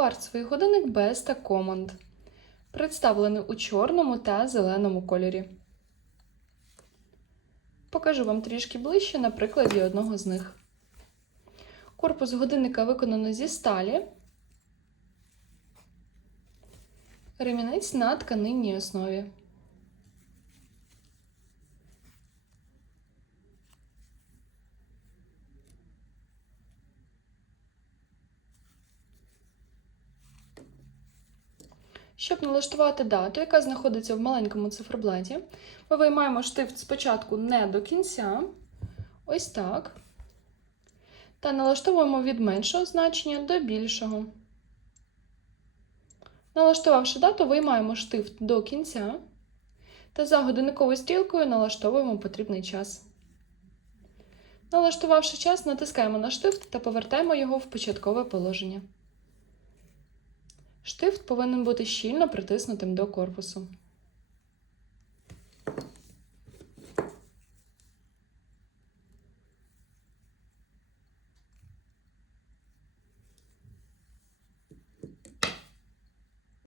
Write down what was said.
Кварцевий годинник без та команд. Представлений у чорному та зеленому кольорі. Покажу вам трішки ближче на прикладі одного з них. Корпус годинника виконано зі сталі. Ремінець на тканинній основі. Щоб налаштувати дату, яка знаходиться в маленькому циферблаті, ми виймаємо штифт спочатку не до кінця, ось так, та налаштовуємо від меншого значення до більшого. Налаштувавши дату, виймаємо штифт до кінця та за годинниковою стрілкою налаштовуємо потрібний час. Налаштувавши час, натискаємо на штифт та повертаємо його в початкове положення. Штифт повинен бути щільно притиснутим до корпусу.